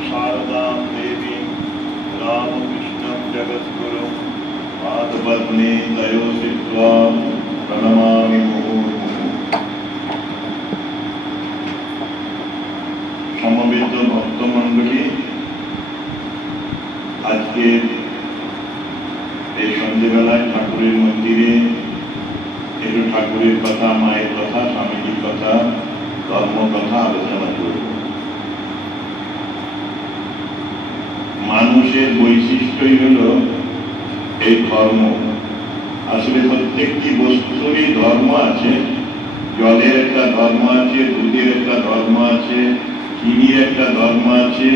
शारदां देवीं रामकृष्णं जगद्गुरुं पादपद्मे तयोसित्वा प्रणमामि मुहुर्मुहुः। समवेत भक्तमंडली, আজকে এই সন্ধ্যেবেলায় ঠাকুরের মন্দিরে একটু ঠাকুরের কথা, মায়ের কথা, স্বামীজির কথা, ধর্ম কথা আলোচনা করব। মানুষের বৈশিষ্ট্যই হল এই ধর্ম। আসলে প্রত্যেকটি বস্তুরই ধর্ম আছে। জলের একটা ধর্ম আছে, দুধের একটা ধর্ম আছে, চিনির একটা ধর্ম আছে,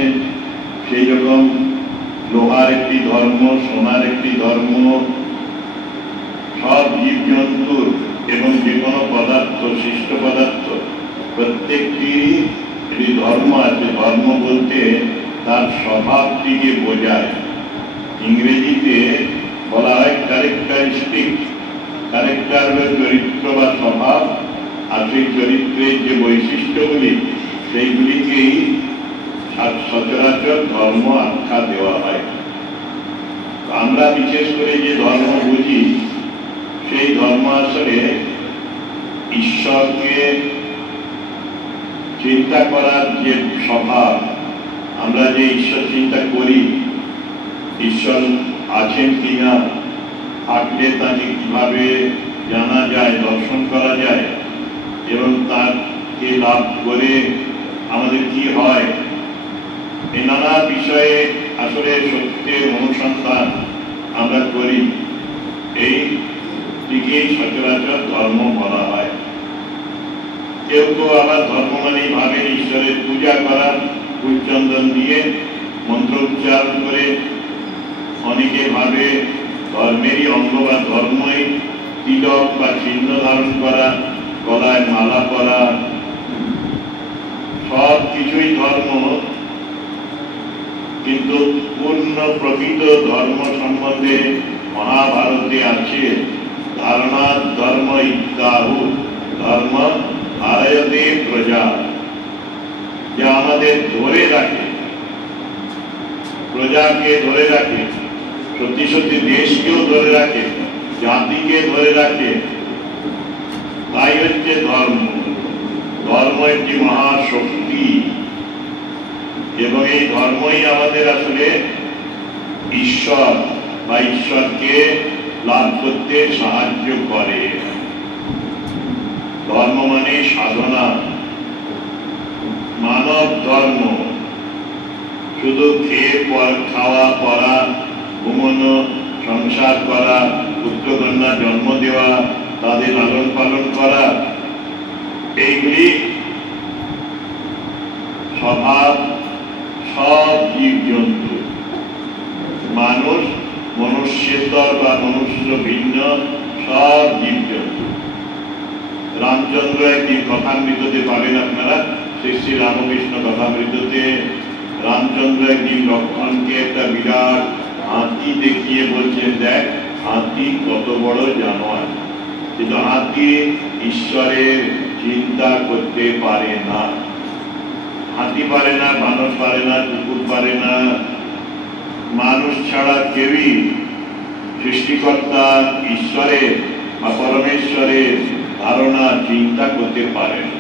সেই রকম লোহার একটি ধর্ম, সোনার একটি ধর্ম। সব জীবজন্তুর এবং যে কোনো পদার্থ, সৃষ্ট পদার্থ, প্রত্যেকটি একটি ধর্ম আছে। ধর্ম বলতে তার স্বভাবটিকে বোঝায়। ইংরেজিতে বলা হয় ক্যারেক্টারিস্টিক। ক্যারেক্টার হল চরিত্র বা স্বভাব, আর সেই চরিত্রের যে বৈশিষ্ট্যগুলি সেইগুলিকেই সচরাচর ধর্ম আখ্যা দেওয়া হয়। আমরা বিশেষ করে যে ধর্ম বুঝি, সেই ধর্ম আসলে ঈশ্বরকে চিন্তা করার যে স্বভাব, আমরা যে ঈশ্বর চিন্তা করি, ঈশ্বর আছেন কিনা, থাকলে তাকে কিভাবে জানা যায়, দর্শন করা যায়, এবং তাকে লাভ করে আমাদের কি হয়, এই নানা বিষয়ে আসলে সত্যের অনুসন্ধান আমরা করি। এই দিকেই সচরাচর ধর্ম বলা হয়। কেউ কেউ আবার ধর্ম মানেই ভাবেন ঈশ্বরের পূজা করা, ফুলচন্দন দিয়ে মন্ত্র উচ্চারণ করে। অনেকে ভাবে ধর্মেরই অঙ্গ বা ধর্মই তিলক বা চিহ্ন ধারণ করা, গলায় মালা পরা, সব কিছুই ধর্ম। কিন্তু পূর্ণ প্রকৃত ধর্ম সম্বন্ধে মহাভারতে আছে ধারণা ধর্ম ইত্যাহু ধর্ম ধারয়তে প্রজা, যা আমাদের ধরে রাখে, প্রজাকে ধরে রাখে, সত্যি সত্যি দেশকেও ধরে রাখে, জাতিকে ধরে রাখে, তাই হচ্ছে ধর্ম। ধর্ম একটি মহাশক্তি, এবং এই ধর্মই আমাদের আসলে ঈশ্বর বা ঈশ্বরকে লাভ করতে সাহায্য করে। ধর্ম মানে সাধনা। মানব ধর্ম শুধু খেয়ে খাওয়া, পড়া, ঘুমানো, সংসার করা, পুত্রকন্যা জন্ম দেওয়া, তাদের লালন পালন করা, এইগুলি স্বভাব সব জীবজন্তু। মানুষ, মনুষ্যেতর বা মনুষ্য ভিন্ন সব জীবজন্তু। রামচন্দ্র একদিন কথামৃততে পাবেন আপনারা, শ্রী রামকৃষ্ণ কথামৃততে রামচন্দ্র একদিন লক্ষ্মণকে একটা বিরাট হাতি দেখিয়ে বলছেন, দেখ হাতি কত বড় জানোয়ার, কিন্তু হাতি ঈশ্বরের চিন্তা করতে পারে না। হাতি পারে না, বানর পারে না, কুকুর পারে না। মানুষ ছাড়া কেউই সৃষ্টিকর্তা ঈশ্বরের বা পরমেশ্বরের ধারণা চিন্তা করতে পারে না।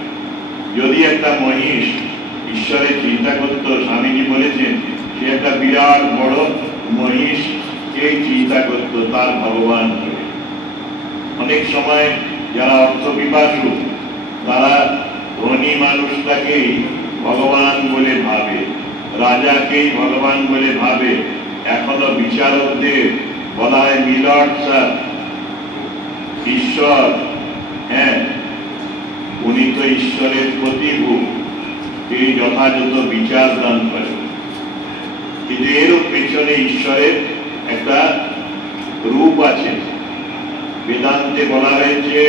যদি একটা মহিষ ঈশ্বরের চিন্তা করত, স্বামীজি বলেছেন, সে একটা বিরাট বড় মহিষকে চিন্তা করত তার ভগবান বলে। অনেক সময় যারা অর্থপিপাসু, তারা ধনী মানুষটাকেই ভগবান বলে ভাবে, রাজাকেই ভগবান বলে ভাবে। এখনো বিচারকদের বলা হয় মিলর্ড স্যার, ঈশ্বর, হ্যাঁ উনি তো ঈশ্বরের প্রতিভূ, তিনি যথাযথ বিচার দান করেন। কিন্তু এরও পেছনে ঈশ্বরের একটা রূপ আছে। বেদান্তে বলা হয়েছে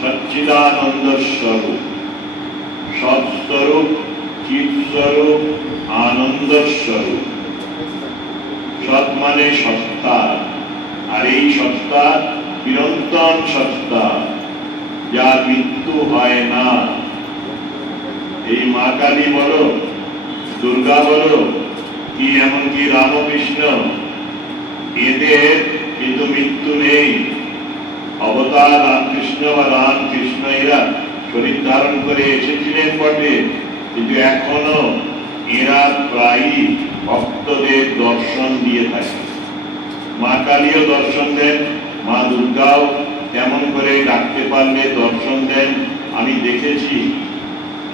সচ্চিদানন্দ স্বরূপ, সৎস্বরূপ, চিৎস্বরূপ, আনন্দ স্বরূপ। সৎ মানে সত্তা, আর এই সত্তা চিরন্তন সত্তা, যার মৃত্যু হয় না। এই মা কালী বলো, দুর্গা বলো কি এমনকি রামকৃষ্ণ, এদের কিন্তু মৃত্যু নেই। অবতার রামকৃষ্ণ বা রামকৃষ্ণ এরা শরীর ধারণ করে এসেছিলেন বটে, কিন্তু এখনো এরা প্রায়ই ভক্তদের দর্শন দিয়ে থাকে। মা কালীও দর্শন দেন, মা দুর্গাও তেমন করে ডাকতে পারলে দর্শন দেন। আমি দেখেছি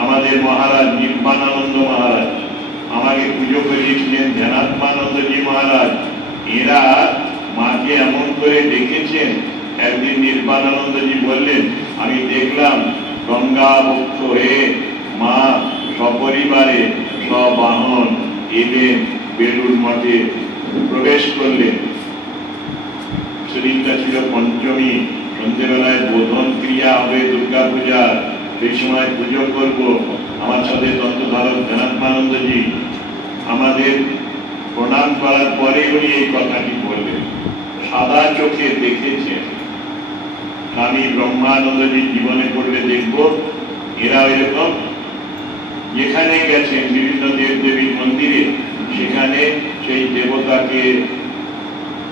আমাদের মহারাজ নির্বাণানন্দ মহারাজ আমাকে পুজো করিয়েছিলেন, ধ্যানাত্মানন্দজি মহারাজ, এরা মাকে এমন করে ডেকেছেন। একদিন নির্বাণানন্দজি বললেন, আমি দেখলাম গঙ্গা বক্ষ হয়ে মা সপরিবারে সবাহন এলেন, বেলুড় মঠে প্রবেশ করলেন। সেদিনটা ছিল পঞ্চমী, সন্ধ্যেবেলায় বোধন ক্রিয়া হবে দুর্গা পূজার, সেই সময় পুজো করব। আমার সাথে তন্ত্রধারক ধ্যানাত্মানন্দজি আমাদের প্রণাম করার পরে উনি এই কথাটি বললেন। সাদা চোখে দেখেছেন। স্বামী ব্রহ্মানন্দজির জীবনে পড়লে দেখব এরা এরকম যেখানে গেছেন বিভিন্ন দেব দেবীর মন্দিরে, সেখানে সেই দেবতাকে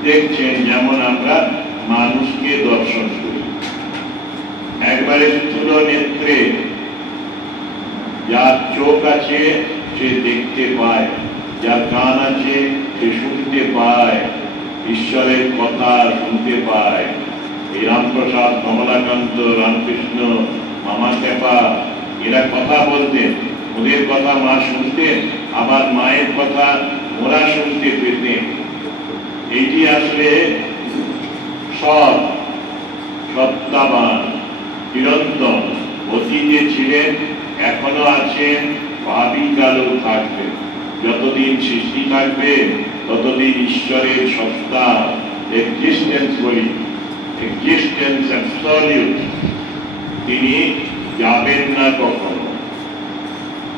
দেখছেন যেমন আমরা মানুষকে দর্শন করি। একবারে স্থূল নেত্রে যার চোখ আছে সে দেখতে পায়, যার কান আছে সে শুনতে পায়, ঈশ্বরের কথা শুনতে পায়। এই রামপ্রসাদ, কমলাকান্ত, রামকৃষ্ণ, মামা ক্যাপা এরা কথা বলতেন, ওদের কথা মা শুনতেন, আবার মায়ের কথা ওরা শুনতে পেতেন। এইটি আসলে সত্তাবান, চিরন্তন, অতীতে ছিলেন, এখনো আছেন, ভাবি কালেও থাকবেন। যতদিন সৃষ্টি থাকবে ততদিন ঈশ্বরের সত্তা, এক্সিস্টেন্স বলি, এক্সিস্টেন্স অ্যাবসলিউট, তিনি যাবেন না কখনো।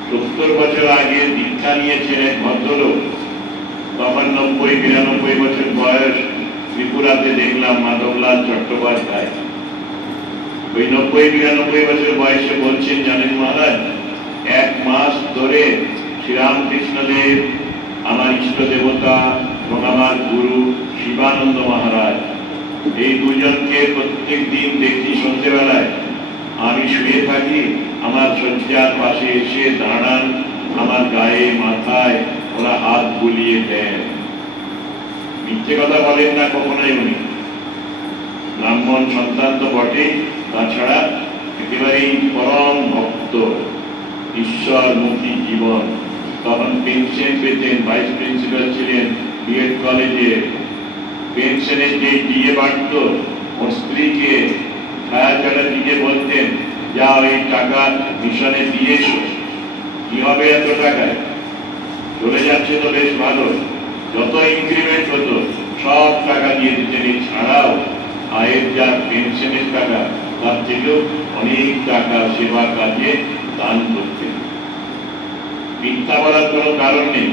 70 বছর আগে দীক্ষা নিয়েছেন এক ভদ্রলোক, তখন 90-92 বছর বয়স। ত্রিপুরাতে দেখলাম মাধবলাল চট্টোপাধ্যায়, ওই 90-92 বছর বয়সে বলছেন, জানেন মহারাজ, 1 মাস ধরে শ্রীরামকৃষ্ণদেব, আমার ইষ্ট দেবতা এবং আমার গুরু শিবানন্দ মহারাজ, এই দুজনকে প্রত্যেক দিন দেখি সন্ধ্যেবেলায়। আমি শুয়ে থাকি, আমার শয্যার পাশে এসে দাঁড়ান, আমার গায়ে মাথায় ওরা হাত বুলিয়ে দেন। মিথ্যে কথা বলেন না কখনোই উনি। ব্রাহ্মণ সন্তান তো বটেই, তাছাড়া একেবারেই পরম ভক্ত, ঈশ্বরমুখী জীবন। তখন পেনশন পেতেন, ভাইস প্রিন্সিপাল ছিলেন বিএড কলেজে। পেনশনের যে ডিএ বাড়ত, ওর স্ত্রীকে ছায়া চ্যাটার্জিকে বলতেন, যাও এই টাকা মিশনে দিয়ে এসো। কি হবে এত টাকায়? চলে যাচ্ছে তো বেশ ভালো। যত ইনক্রিমেন্ট হতো সব টাকা দিয়ে দিতেন। এছাড়াও আয়ের যা পেনশনের টাকা, তার থেকেও অনেক টাকা সেবা কাজে দান করতেন। মিথ্যা বলার কোনো কারণ নেই।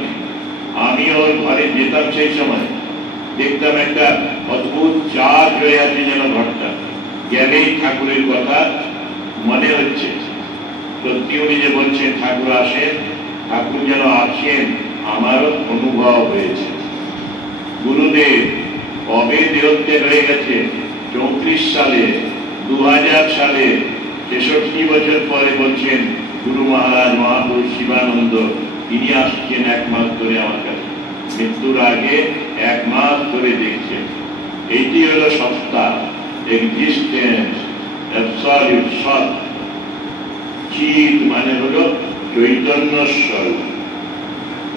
আমি ওর ঘরে যেতাম, সেই সময় দেখতাম একটা অদ্ভুত চার্জ হয়ে আছে যেন ঘরটা। গেলেই ঠাকুরের কথা মনে হচ্ছে। সত্যি উনি যে বলছেন ঠাকুর আসেন, ঠাকুর যেন আছেন, আমারও অনুভব হয়েছে। গুরুদেব কবে দেহত্যাগ হয়ে গেছে? 34 সালে, 2000 সালে, 63 বছর পরে বলছেন গুরু মহারাজ মহাপুরুষ শিবানন্দ, তিনি আসছেন 1 মাস ধরে আমার কাছে। মৃত্যুর আগে 1 মাস ধরে দেখছেন। এইটি হলো সত্তা, এক্সিস্টেন্স, অ্যাবসলিউট সৎ। চিৎ মানে হলো চৈতন্য স্বরূপ।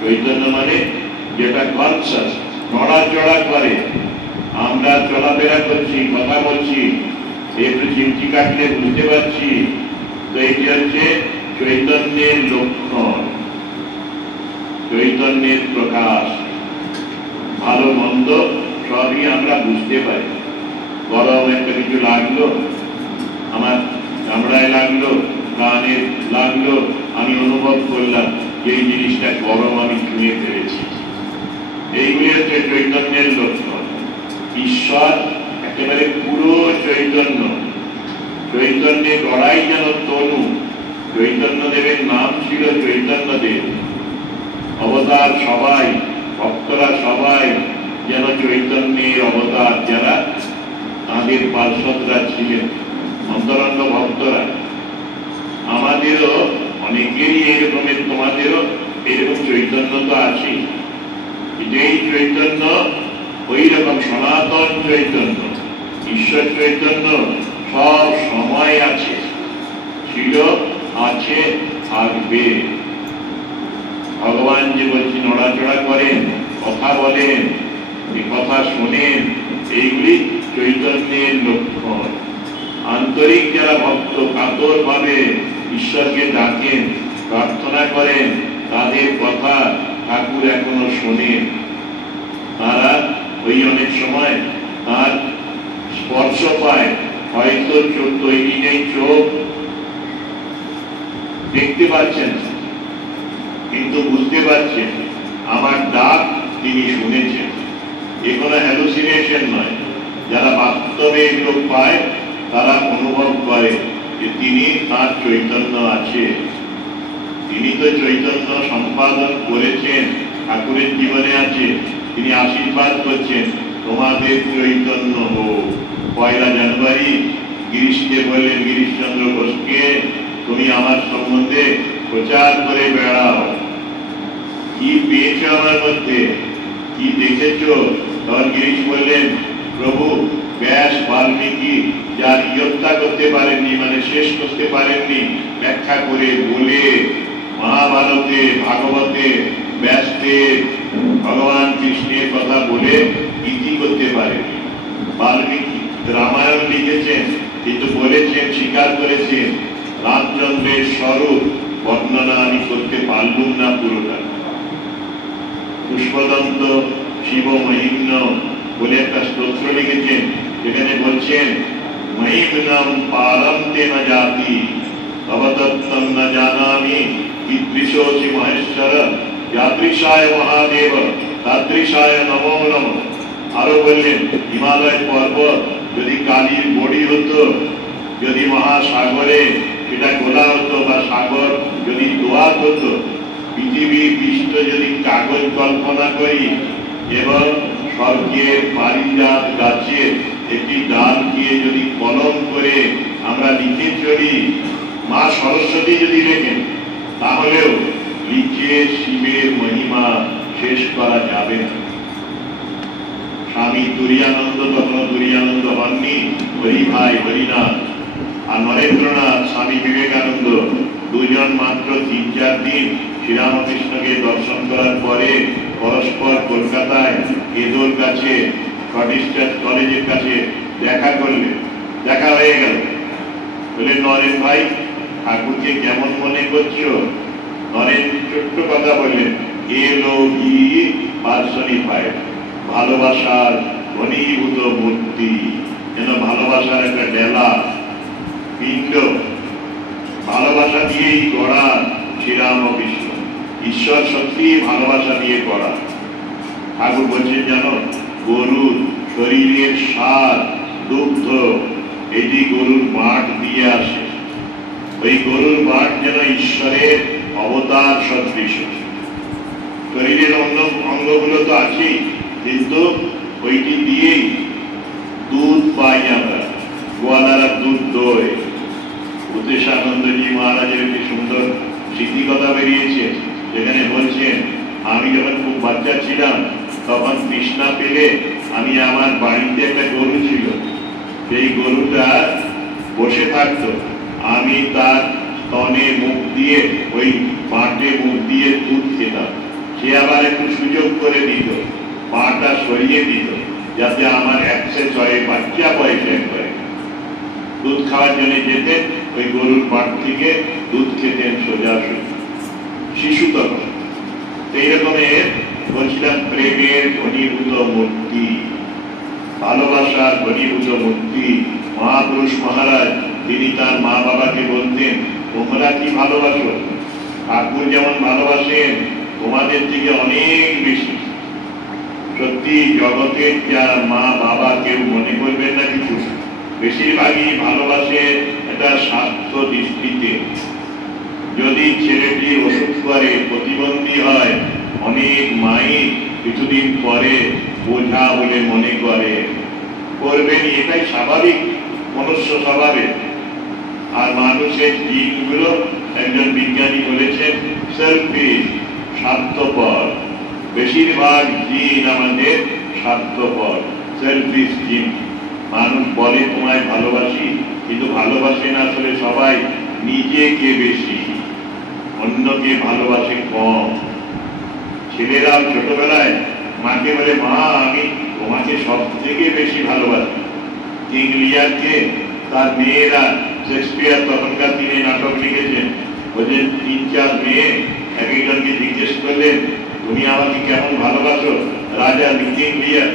চৈতন্য মানে যেটা কনসাস, নড়াচড়া করে। আমরা চলাফেরা করছি, কথা বলছি, একটু চিমটি কাটলে বুঝতে পারছি, তো এটি হচ্ছে চৈতন্যের লক্ষণ, চৈতন্যের প্রকাশ। ভালো মন্দ সবই আমরা বুঝতে পারি। গরম একটা কিছু লাগলো, আমার চামড়ায় লাগলো, কানে লাগলো, আমি অনুভব করলাম এই জিনিসটা গরম, আমি ছুঁয়ে ফেলেছি। এইগুলি হচ্ছে চৈতন্যের লক্ষণ। ঈশ্বর একেবারে পুরো চৈতন্য। চৈতন্যে গড়াই যেন তনু। চৈতন্য দেবের নাম ছিল চৈতন্য দেব। অবতার সবাই, ভক্তরা সবাই যেন চৈতন্যের অবতার, যারা তাঁদের পার্শ্বদরা ছিলেন অন্তরঙ্গ ভক্তরা। আমাদেরও অনেকেরই এরকমের, তোমাদেরও এরকম চৈতন্য তো আছে। এই চৈতন্য ওই রকম সনাতন চৈতন্য, ঈশ্বর চৈতন্য সব সময় আছে, ছিল, আছে, থাকবে। ভগবান যে বলছি নড়াচড়া করেন, কথা বলেন, এই কথা শোনেন, এইগুলি চৈতন্যের লক্ষণ। আন্তরিক যারা ভক্ত কাতর ভাবে ঈশ্বরকে ডাকেন, প্রার্থনা করেন, তাদের কথা ঠাকুর এখনো শোনেন। তারা ওই অনেক সময় তার স্পর্শ পায়, হয়তো তৈরি নেই চোখ, দেখতে পাচ্ছেন, কিন্তু বুঝতে পারছেন আমার ডাক তিনি শুনেছেন। এ কোনো হ্যালুসিনেশন নয়। যারা বাস্তবে এগুলো পায় তারা অনুভব করে যে তিনি তার চৈতন্য আছে। তিনি তো চৈতন্য সম্পাদন করেছেন, ঠাকুরের জীবনে আছে, তিনি আশীর্বাদ করছেন তোমাদের চৈতন্য হোক। 1 জানুয়ারি গিরিশকে বললেন, গিরিশচন্দ্র ঘোষকে, তুমি আমার সম্বন্ধে প্রচার করে বেড়াও, কি পেয়েছ আমার মধ্যে, কি দেখেছ। তখন গিরিশ বললেন, প্রভু ব্যাস বাল্মীকি যার ইয়ত্তা করতে পারেননি, মানে শেষ করতে পারেননি, ব্যাখ্যা করে বলে মহাভারতে, ভাগবতে, ব্যাসতে ভগবান কৃষ্ণের কথা বলে ইতি করতে পারেনি। বাল্মীকি রামায়ণ লিখেছেন, কিন্তু বলেছেন, স্বীকার করেছেন রামচন্দ্রের স্বরূপ বর্ণনা আমি করতে পারলুম না পুরোটা। পুষ্পদন্ত শিব মহিম্ন বলে একটা স্তোত্র লিখেছেন, যেখানে বলছেন মহিম্নম পারন্তে ন জাতি তবতত্ত্বম ন জানামি বিদৃশোসি মহেশ্বর যাদৃশায় মহাদেব তাদৃশায় নমো নমঃ। আরো বললেন, হিমালয় পর্বত যদি কালির বড়ি হতো, যদি মহাসাগরে সেটা গোলা হতো, বা সাগর যদি দোয়াত হতো, পৃথিবীর পৃষ্ঠ যদি কাগজ কল্পনা করি এবং স্বর্গের পারিজাত গাছের একটি ডাল দিয়ে যদি কলম করে আমরা লিখে চলি, মা সরস্বতী যদি লেখেন, তাহলেও লিখে শিবের মহিমা শেষ করা যাবে না। স্বামী তুরীয়ানন্দ তখন তুরীয়ানন্দ হননি, হরি ভাই হরিনাথ আর নরেন্দ্রনাথ স্বামী বিবেকানন্দ দুজন মাত্র 3-4 দিন শ্রীরামকৃষ্ণকে দর্শন করার পরে পরস্পর কলকাতায় এদোর কাছে স্কটিশ চার্চ কলেজের কাছে দেখা করলেন। দেখা হয়ে গেল, বলে নরেন ভাই ঠাকুরকে কেমন মনে করছো? নরেন ছোট্ট কথা বললেন, এলোভি পার্সনিফাইড, ভালোবাসার ঘনীভূত মূর্তি, যেন ভালোবাসার একটা ডেলা পিণ্ড, ভালোবাসা দিয়েই গড়া শ্রীরামকৃষ্ণ। ঈশ্বর সত্যি ভালোবাসা দিয়ে গড়া। ঠাকুর বলছেন জানো, গরুর শরীরের সার দুগ্ধ এটি গরুর মাঠ দিয়ে আসে। ওই গরুর মাঠ যেন ঈশ্বরের অবতার সদৃশ। শরীরের অঙ্গগুলো তো আছেই, কিন্তু ওইটি দিয়েই দুধ পাই আমরা, গোয়ালারা দুধ দই। ভূতেশানন্দজি মহারাজের একটি সুন্দর স্মৃতিকথা বেরিয়েছে, যেখানে বলছেন, আমি যখন খুব বাচ্চা ছিলাম তখন তৃষ্ণা পেলে আমি, আমার বাড়িতে একটা গরু ছিল, সেই গরুটা বসে থাকতো, আমি তার স্তনে মুখ দিয়ে, ওই মাঠে মুখ দিয়ে দুধ খেতাম। সে আবার একটু সুযোগ করে দিত, পাটা সরিয়ে দিত, যাতে আমার অ্যাক্সেস হয় বাচ্চা বয়সে একবারে। দুধ খাওয়ার জন্য যেতেন, ওই গরুর মাঠ থেকে দুধ খেতেন সোজাসুজি, শিশু তখন। এই রকমের বলছিলাম প্রেমের ঘনীভূত মূর্তি, ভালোবাসার ঘনীভূত মূর্তি। মহাপুরুষ মহারাজ তিনি তার মা বাবাকে বলতেন, তোমরা কি ভালোবাসো? ঠাকুর যেমন ভালোবাসেন তোমাদের থেকে অনেক বেশি। সত্যি জগতের যার মা বাবা কেউ মনে করবেন না কিছু, বেশিরভাগই ভালোবাসে একটা স্বার্থ দৃষ্টিতে। যদি ছেলেটি ওষুধ করে, প্রতিবন্ধী হয়, অনেক মাই কিছুদিন পরে বোঝা বলে মনে করে, করবেন, এটাই স্বাভাবিক মনুষ্য স্বভাবে। আর মানুষের জিনগুলো একজন বিজ্ঞানী বলেছেন সেলফিশ, স্বার্থপর। বেশিরভাগ জিন আমাদের স্বার্থপর, সেলফিশ জিন। মানুষ বলে তোমায় ভালোবাসি, কিন্তু ভালোবাসে না আসলে সবাই নিজেকে বেশি, অন্যকে ভালোবাসে কম। ছেলেরাও ছোটবেলায় মাকে বলে, মা আমি তোমাকে সব থেকে বেশি ভালোবাসি। কিং লিয়ারকে তার মেয়েরা, শেক্সপিয়ার তখনকার দিনে নাটক লিখেছেন, বলছেন 3-4 মেয়ে এক একজনকে জিজ্ঞেস করলেন তুমি আমাকে কেমন ভালোবাসো। রাজা কিং লিয়ার,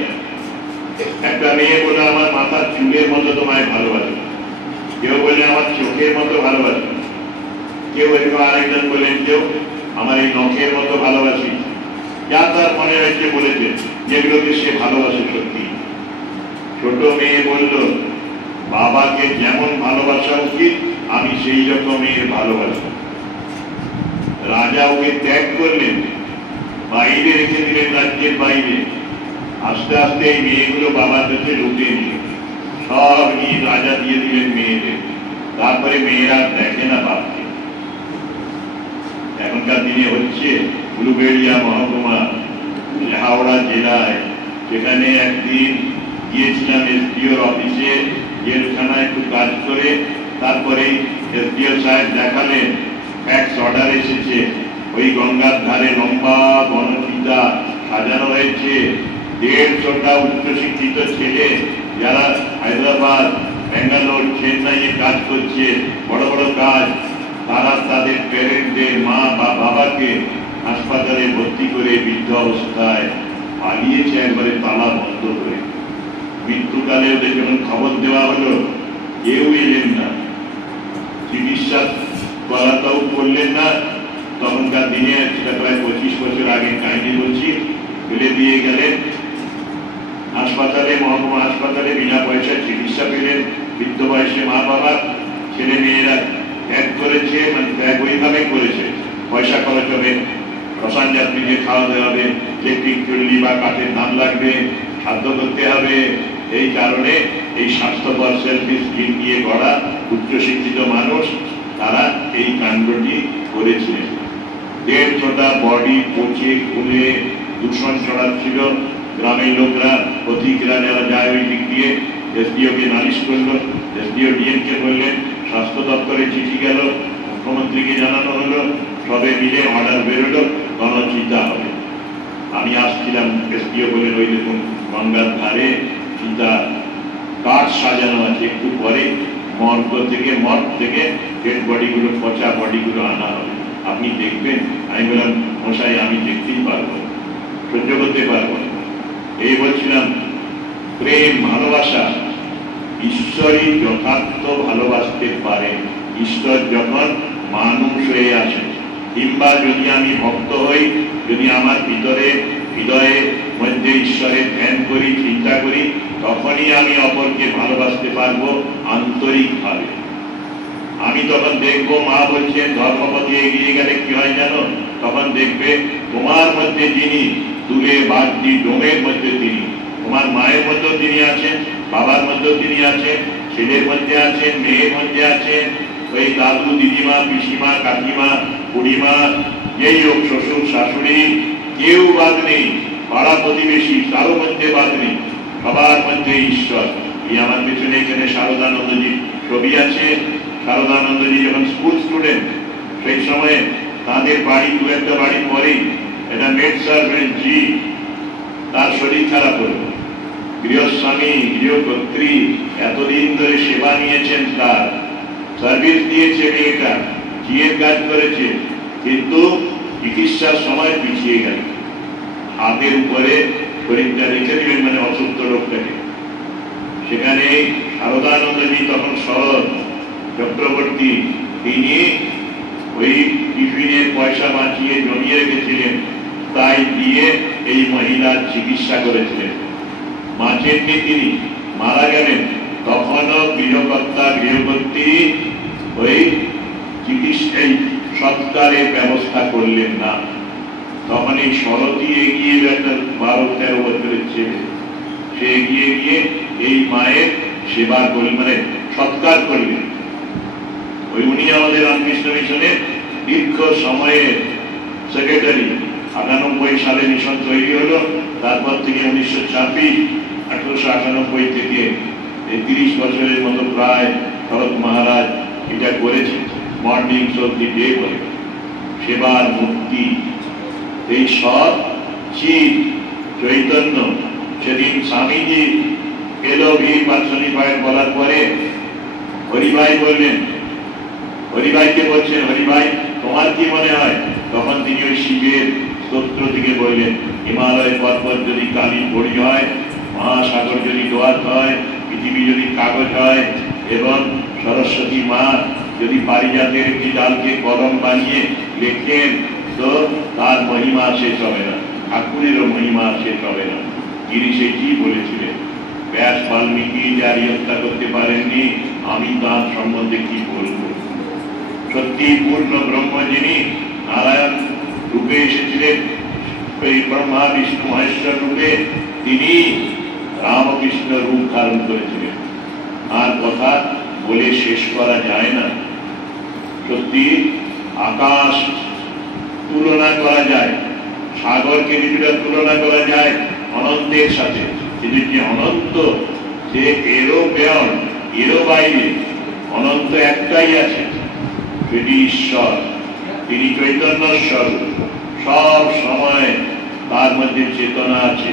একটা মেয়ে বলে আমার মাথার চুলের মতো তোমায় ভালোবাসি, কেউ বললে আমার চোখের মতো ভালোবাসি, কেউ এরকম আরেকজন বললেন কেউ আমার এই নখের মতো ভালোবাসি। যা তার মনে হয়েছে বলেছে, যেগুলোকে সে ভালোবাসে সত্যি। ছোট মেয়ে বলল বাবাকে যেমন ভালোবাসা উচিত আমি সেই রকম মেয়ের ভালোবাসি। রাজা ওকে ত্যাগ করলেন, বাইরে রেখে দিলেন, রাজ্যের বাইরে। আস্তে আস্তে এই মেয়েগুলো বাবার কাছে লুটে নিয়ে সব নিয়ে রাজা দিয়ে দিলেন মেয়েদের। তারপরে মেয়েরা দেখে না বাপকে। এখনকার দিনে হচ্ছে উলুবেড়িয়া মহকুমা, হাওড়া জেলায়। সেখানে একদিন গিয়েছিলাম এসডিওর অফিসে, জেলখানায় একটু কাজ করে। তারপরে এসডিও সাহেব দেখালেন ফ্যাক্স অর্ডার এসেছে, ওই গঙ্গার ধারে লম্বা বনচিতা সাজানো হয়েছে। 150টা উচ্চশিক্ষিত ছেলে যারা হায়দ্রাবাদ, ব্যাঙ্গালোর, চেন্নাইয়ে কাজ করছে, বড় বড় কাজ, তারা তাদের প্যারেন্টদের মা বা বাবাকে হাসপাতালে ভর্তি করে বৃদ্ধ অবস্থায় পালিয়েছে একবারে তালা বন্ধ করে। মৃত্যুকালে ওদের যখন খবর দেওয়া হলো কেউ এলেন না, চিকিৎসা করাটাও করলেন না। তখনকার দিনে সেটা প্রায় 25 বছর আগে কাহিনী বলছি, ফেলে দিয়ে গেলেন হাসপাতালে, মহকুমা হাসপাতালে। বিনা পয়সায় চিকিৎসা পেলেন বৃদ্ধ বয়সে মা বাবা। ছেলে মেয়েরা ত্যাগ করেছে, মানে ত্যাগ ওইভাবে করেছে, পয়সা খরচ হবে, শ্মশান যাত্রীকে খাওয়া দেওয়া হবে, ইলেকট্রিক চুল্লি বা কাঠের দাম লাগবে, খাদ্য করতে হবে। এই কারণে এই স্বাস্থ্যকর সেলফিশ জিন দিয়ে গড়া উচ্চশিক্ষিত মানুষ তারা এই কাণ্ডটি করেছিলেন। 150টা বডি পচে খুলে দূষণ ছড়াচ্ছিল। গ্রামের লোকরা, পথিকরা যারা যায় ওই দিক দিয়ে, এসডিওকে নালিশ করল। এসডিও ডিএমকে বললেন, স্বাস্থ্য দপ্তরে চিঠি গেল, মুখ্যমন্ত্রীকে জানানো হলো, সবে মিলে অর্ডার বেরোলো গণচিতা হবে। আমি আসছিলাম, এসডিও বললেন ওই দেখুন গঙ্গার ধারে চিতা কাঠ সাজানো আছে, একটু পরে মর্গ থেকে ডেড বডিগুলো, পচা বডিগুলো আনা হবে, আপনি দেখবেন। আমি বললাম মশাই আমি দেখতেই পারবো, সহ্য করতে পারবো। এই বলছিলাম প্রেম, ভালোবাসা, ঈশ্বরই যথার্থ ভালোবাসতে পারে ঈশ্বর যখন মানুষ হয়ে আসে। কিংবা যদি আমি ভক্ত হই, যদি আমার হৃদয়ে মধ্যে ঈশ্বরের ধ্যান করি, চিন্তা করি, তখনই আমি অপরকে ভালোবাসতে পারবো আন্তরিকভাবে। আমি তখন দেখবো, মা বলছেন ধর্মপথে এগিয়ে গেলে কি হয় জানো, তখন দেখবে তোমার মধ্যে যিনি, দূরে বাগদি ডোমের মধ্যে তিনি, তোমার মায়ের মধ্যেও তিনি আছেন, বাবার মধ্যেও তিনি আছেন, ছেলের মধ্যে আছেন, মেয়ের মধ্যে আছেন, ওই দাদু, দিদিমা, পিসিমা, কাকিমা, বুড়িমা, যেই হোক, শ্বশুর, শাশুড়ি, কেউ বাদ নেই, পাড়া প্রতিবেশী, কারো মধ্যে বাদ নেই, সবার মধ্যে ঈশ্বর। এই আমার পেছনে এখানে শারদানন্দজি ছবি আছে। শারদানন্দজি যখন স্কুল স্টুডেন্ট, সেই সময় তাদের বাড়ি, দু একটা বাড়ি পরেই এটা মেড সার্ভেন্ট জি, তার শরীর খারাপ হলো। গৃহস্বামী, গৃহকর্ত্রী এতদিন ধরে সেবা নিয়েছেন, তার সার্ভিস দিয়েছে, মেয়েটা জিয়ের কাজ করেছে, কিন্তু চিকিৎসার সময় পিছিয়ে গেল। হাতের উপরে শরীরটা রেখে দিবেন, মানে অসুস্থ লোকটাকে। সেখানে শারদানন্দজি তখন শরৎ চক্রবর্তী, তিনি ওই টিফিনের পয়সা বাঁচিয়ে জমিয়ে রেখেছিলেন, তাই দিয়ে এই মহিলার চিকিৎসা করেছিলেন। বাঁচেননি তিনি, মারা গেলেন। তখনও গৃহকর্তা, গৃহকর্ত্রী ওই চিকিৎসায় সৎকারের ব্যবস্থা করলেন না। তখন এই শরৎই এগিয়ে একটা 12-13 বছরের ছেলে, সে এগিয়ে গিয়ে এই মায়ের সেবা করলেন, মানে সৎকার করলেন। ওই উনি আমাদের রামকৃষ্ণ মিশনের দীর্ঘ সময়ের সেক্রেটারি। 98 সালে মিশন তৈরি হলো, তারপর থেকে 1898 থেকে 30 বছরের মতো প্রায় শরৎ মহারাজ এটা করেছে। মর্নিং অফ দি ডে বলে সেবার মুক্তি। এই সব চিত চৈতন্য সেদিন স্বামীজি এলো V5 বলার পরে হরিভাই বললেন, হরিভাইকে বলছেন, হরিভাই তোমার কি মনে হয়? তখন তিনি ওই শিবের স্তোত্র থেকে বললেন, হিমালয় পর্বত যদি কালির বড়ি হয়, মহাসাগর যদি দোয়াত হয়, পৃথিবী যদি কাগজ হয়, এবং সরস্বতী মা যদি পারিজাতের একটি ডালকে কলম বানিয়ে লেখেন, তো তার মহিমা শেষ হবে না, ঠাকুরেরও মহিমা শেষ হবে না। তিনি সে কি বলেছিলেন? ব্যাস বাল্মীকি যার হত্যা করতে পারেননি, আমি তার সম্বন্ধে কি বলবো? সত্যি পূর্ণ ব্রহ্ম যিনি নারায়ণ রূপে এসেছিলেন, এই ব্রহ্মা বিষ্ণু মহেশ্বর রূপে, তিনি রামকৃষ্ণ রূপ ধারণ করেছিলেন। আর কথা বলে শেষ করা যায় না। সত্যি আকাশ তুলনা করা যায়, সাগরকে কিছুটা তুলনা করা যায় অনন্তের সাথে, কিন্তু যে অনন্ত, যে এরও বেয়ন, এরও বাইরে অনন্ত একটাই আছে, সেটি ঈশ্বর। তিনি চৈতন্য স্বরূপ, সব সময় তার মধ্যে চেতনা আছে।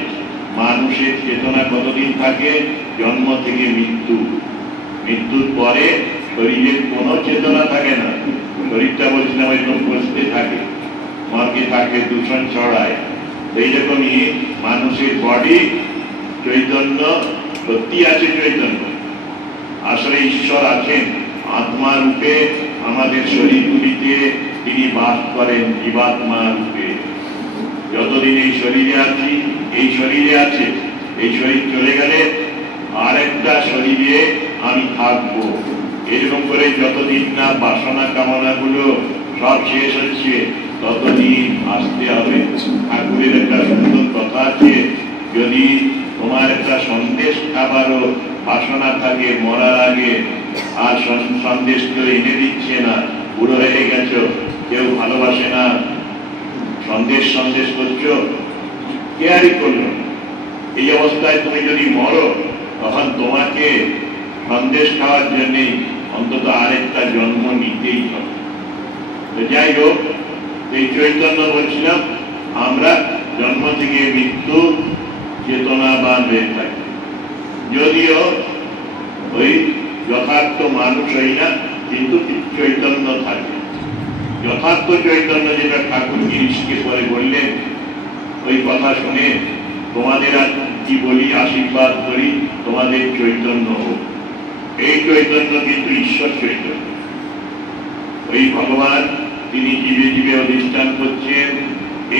মানুষের চেতনা কতদিন থাকে? জন্ম থেকে মৃত্যু। মৃত্যুর পরে শরীরের কোনো চেতনা থাকে না। শরীরটা বলছিলাম একদম বসতে থাকে, মর্গে থাকে, দূষণ ছড়ায়। এইরকমই মানুষের বডি চৈতন্য, সত্যি আছে চৈতন্য, আসলে ঈশ্বর আছেন আত্মা রূপে। আমাদের শরীরগুলিতে তিনি বাস করেন জীবাত্মা রূপে। যতদিন এই শরীরে আছি, এই শরীরে আছে, এই শরীর চলে গেলে আরেকটা শরীরে আমি থাকবো। এরকম করে যতদিন না বাসনা কামনা গুলো সব শেষ হচ্ছে, ততদিন আসতে হবে। ঠাকুরের একটা সুন্দর কথা আছে, যদি তোমার একটা সন্দেশ খাবারও বাসনা থাকে মরার আগে, আর সন্দেশ কেউ এনে দিচ্ছে না, বুড়ো হয়ে গেছো, কেউ ভালোবাসে না, সন্দেশ সন্দেশ করছো, কেয়ারই করলো। এই অবস্থায় তুমি যদি মরো, তখন তোমাকে সন্দেশ খাওয়ার জন্য অন্তত আরেকটা জন্ম নিতেই হবে। যাই হোক, এই চৈতন্য বলছিলাম, আমরা জন্ম থেকে মৃত্যু চেতনাবান হয়ে থাকি। যদিও ওই যথার্থ মানুষ হই না, কিন্তু চৈতন্য থাকে। যথার্থ চৈতন্য যেটা ঠাকুর গিরিশকে পরে বললেন, ওই কথা শুনে তোমাদের আর কি বলি, আশীর্বাদ করি, তোমাদের চৈতন্য হোক। এই চৈতন্য কিন্তু ঈশ্বর চৈতন্য। ওই ভগবান তিনি জীবে জীবে অধিষ্ঠান করছেন,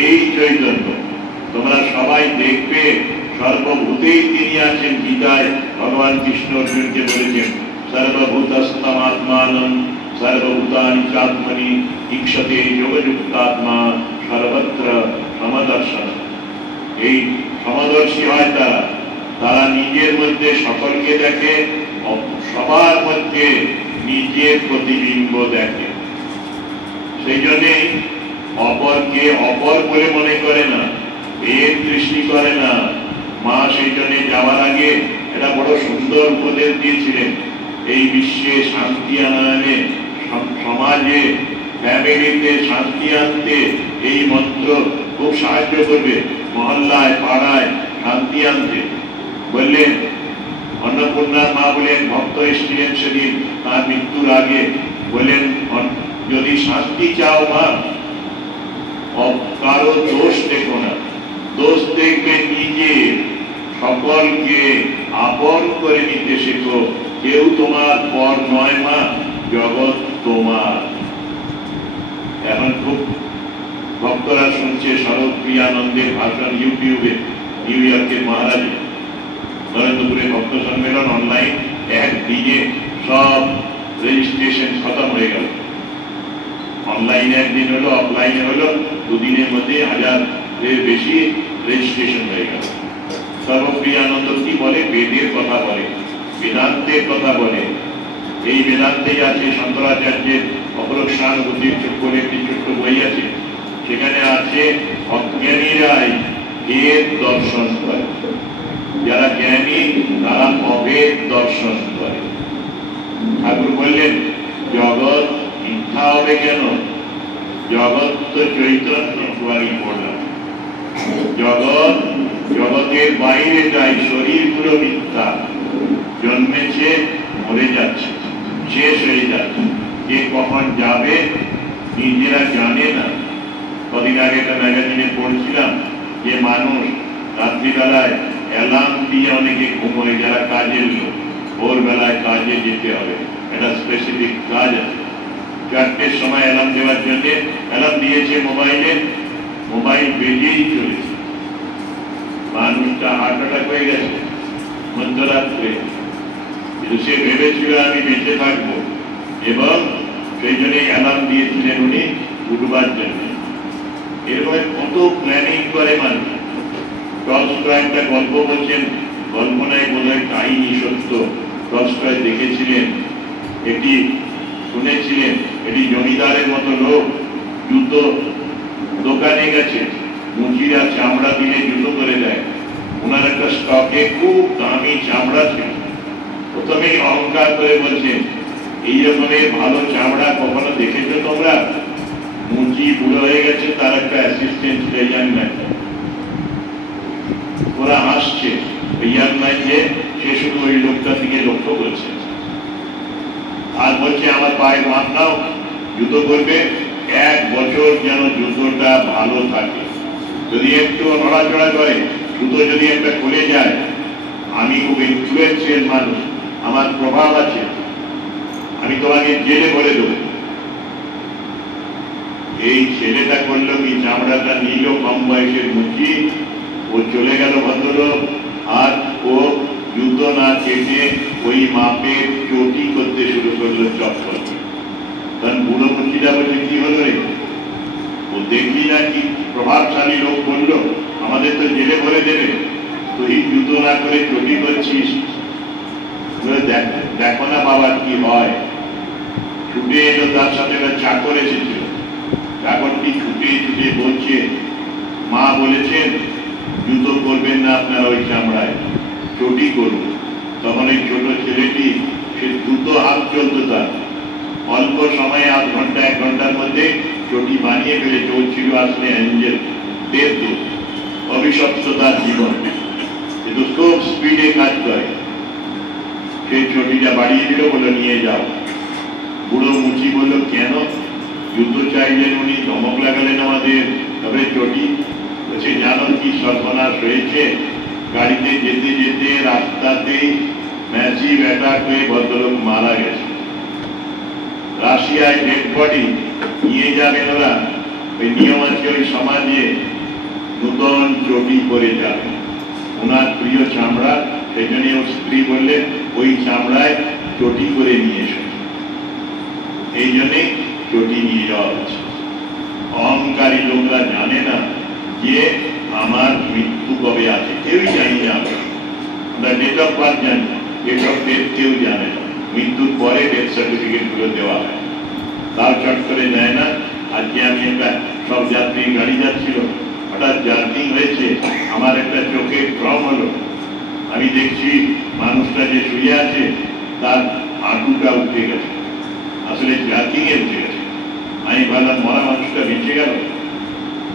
এই চৈতন্য তোমরা সবাই দেখবে। সর্বভূতেই তিনি আছেন। গীতায় ভগবান কৃষ্ণ অর্জুনকে বলেছেন, সর্বভূতস্থম আত্মানম সর্বভূতানি চাত্মনি ঈক্ষতে যোগযুক্তাত্মা সর্বত্র সমদর্শন। এই সমদর্শী হয় তারা, তারা নিজের মধ্যে সকলকে দেখে, সবার মধ্যে নিজের প্রতিবিম্ব দেখে। সেই জন্যেই অপরকে অপর বলে মনে করে না, এর দৃষ্টি করে না। মা সেই জন্য যাওয়ার আগে এটা বড় সুন্দর উপদেশ দিয়েছিলেন, এই বিশ্বে শান্তি আনয়নে, সমাজে, ফ্যামিলিতে শান্তি আনতে এই মন্ত্র খুব সাহায্য করবে। মহল্লায়, পাড়ায় শান্তি আনতে বললেন। অন্নপূর্ণার মা বলেন, ভক্ত এসেছিলেন সেদিন তার মৃত্যুর আগে, বললেন যদি শান্তি চাও মা, কারো দোষ দেখো না, দোষ দেখবে নিজে। সকলকে আপন করে নিতে শেখো, কেউ তোমার পর নয় মা, জগৎ তোমার। এখন খুব ভক্তরা শুনছে শরৎ প্রিয়ানন্দের ভাষণ ইউটিউবে, নিউ ইয়র্কের মহারাজে। নরেন্দ্রপুরে ভক্ত সম্মেলন অনলাইন, একদিনে সব রেজিস্ট্রেশন খতম হয়ে গেল। অনলাইনে একদিন হলো, অফলাইনে হলো, দুদিনের মধ্যে 1000-এর বেশি রেজিস্ট্রেশন হয়ে গেল। সর্বপ্রিয়ানন্দ কি বলে? বেদের কথা বলে, বেদান্তের কথা বলে। এই বেদান্তেই আছে শঙ্করাচার্যের অপরোক্ষানুভূতির বলে একটি ছোট্ট বই আছে, সেখানে আছে অজ্ঞানীরাই এর দর্শন করে, যারা জ্ঞানী তারা অভেদ দর্শন করে। ঠাকুর বললেন জগৎ মিথ্যা হবে কেন? জগৎ তো চৈতন্য পড়লাম, জগৎ জগতের বাইরে যায়, শরীর পুরো মিথ্যা, জন্মেছে মরে যাচ্ছে, শেষ হয়ে যাচ্ছে, কে কখন যাবে নিজেরা জানে না। কদিন আগে একটা ম্যাগাজিনে পড়ছিলাম যে মানুষ রাত্রিবেলায় অ্যালার্ম দিয়ে অনেকে ঘুমোয়, যারা কাজের লোক, ভোরবেলায় কাজে যেতে হবে, একটা স্পেসিফিক কাজ আছে, 4টের সময় অ্যালার্ম দেওয়ার জন্য অ্যালার্ম দিয়েছে মোবাইলে, মোবাইল বেজেই চলেছে, মানুষটা হার্ট অ্যাটাক হয়ে গেছে মধ্যরাত্রে। কিন্তু সে ভেবেছিল আমি বেঁচে থাকবো, এবং সেই জন্যই অ্যালার্ম দিয়েছিলেন উনি উঠবার জন্য। এরকম কত প্ল্যানিং করে মানুষ। টলস্টয় একটা গল্প বলছেন, কল্পনায় বোধহয় কাহিনী সত্য। টলস্টয় দেখেছিলেন, এটি শুনেছিলেন, এটি জমিদারের মতো লোক জুতো দোকানে গেছে, মুচিরা চামড়া দিলে জুতো করে দেয়, ওনার একটা স্টকে খুব দামি চামড়া ছিল। প্রথমেই অহংকার করে বলছেন এই রকমের ভালো চামড়া কখনো দেখেছো তোমরা? মুচি বুড়ো হয়ে গেছে, তার একটা অ্যাসিস্ট্যান্ট ছিল ইয়াং ম্যান, ওরা হাসছে, ইয়াং ম্যান যে সে শুধু ওই লোকটার দিকে লক্ষ্য করছে আর বলছে আমার পায়ে বাঁধ নাও, জুতো করবে 1 বছর যেন জুতোটা ভালো থাকে, যদি একটু নড়াচড়া করে, জুতো যদি একটা খুলে যায়, আমি খুব ইনফ্লুয়েন্সিয়াল মানুষ, আমার প্রভাব আছে, আমি তোমাকে জেলে ভরে দেবো। এই ছেলেটা করলো কি, চামড়াটা নিল কম বয়সের মুচি, ও চলে গেল ভদ্রলোক, আর ও জুতো না কেটে ওই মাপের চটি করতে শুরু করলো চপ্পল। কারণ বুড়ো মুচিটা বলছে কি হলো রে, ও দেখলি না কি প্রভাবশালী লোক বললো আমাদের তো জেলে ভরে দেবে, তুই জুতো না করে চটি করছিস, দেখো না বাবা কি হয়। ছুটে এলো, তার সাথে একটা চাকর এসেছিল, চাকরটি ছুটে ছুটে বলছে মা বলেছেন জুতো করবেন না আপনারা ওই চামড়ায়, চটি করুন। তখন এই ছোট ছেলেটি, সে দ্রুত হাত চলতো তার, অল্প সময়ে 8 ঘন্টা 1 ঘন্টার মধ্যে চটি বানিয়ে ফেলে চলছিল আসলে অ্যাঞ্জেল দেবদূত, অভিশপ্ত তার জীবন, কিন্তু খুব স্পিডে কাজ করে। সেই চটিটা বাড়িয়ে দিল, বলে নিয়ে যাও। বুড়ো মুচি বলল কেন? জুতো চাইলেন উনি, ধমক লাগালেন আমাদের, তবে চটি বলছে জানো কি সর্বনাশ হয়েছে, গাড়িতে যেতে যেতে রাস্তাতেই ম্যাসিভ অ্যাটাক হয়ে ভদ্রলোক মারা গেছে, রাশিয়ায় ডেড বডি নিয়ে যাবেন ওরা, ওই নিয়ম আছে ওই সমাজে নূতন চটি করে যাবে, ওনার প্রিয় চামড়া, সেই জন্য ওর স্ত্রী বললেন ওই চামড়ায় চটি করে নিয়ে এসো, এই জন্যে চটি নিয়ে যাওয়া হচ্ছে। অহংকারী লোকরা জানে না যে আমার মৃত্যু কবে আছে, কেউই জানি না, আমরা ডেট অফ বার্থ জানি, ডেট অফ ডেথ কেউ জানে না, মৃত্যুর পরে ডেথ সার্টিফিকেট গুলো দেওয়া হয়, তাও চট করে দেয় না। আজকে আমি একটা সব যাত্রী গাড়ি যাচ্ছিল, হঠাৎ জার্কিং হয়েছে, আমার একটা চোখে ড্রম হলো, আমি দেখছি মানুষটা যে শুয়ে আছে তার হাঁটুটা উঠে গেছে, আসলে জার্কিং এ উঠে গেছে। আমি ভাবলাম মরা মানুষটা বেঁচে গেল।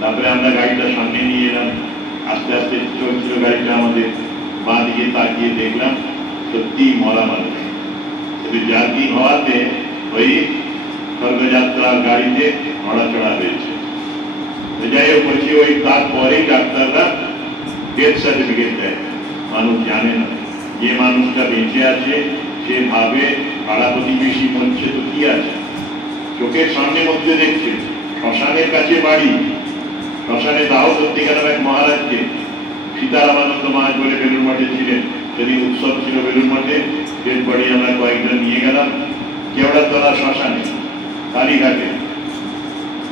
তারপরে আমরা গাড়িটা সামনে নিয়ে এলাম, আস্তে আস্তে চলছিল গাড়িটা, আমাদের বাঁ দিকে তাকিয়ে দেখলাম সত্যি মরা মানুষ, কিন্তু জার্কিং হওয়াতে ওই স্বর্গযাত্রার গাড়িতে নড়াচড়া হয়েছে। যাই হোক বলছি, ওই তারপরেই ডাক্তাররা ডেথ সার্টিফিকেট দেয়, মানুষ জানে না। যে মানুষটা বেঁচে আছে সে ভাবে পাড়া প্রতিবেশী মরছে তো কি আছে, চোখের সামনে মধ্যে দেখছে, শ্মশানের কাছে বাড়ি, শ্মশানে দাহ সত্যিকার এক মহারাজকে, সীতারামানন্দ মহারাজ বলে বেলুর মঠে ছিলেন, সেদিন উৎসব ছিল বেলুর মঠে, ডেড বডি আমরা কয়েকজন নিয়ে গেলাম কেওড়াতলা শ্মশানে কালীঘাটে।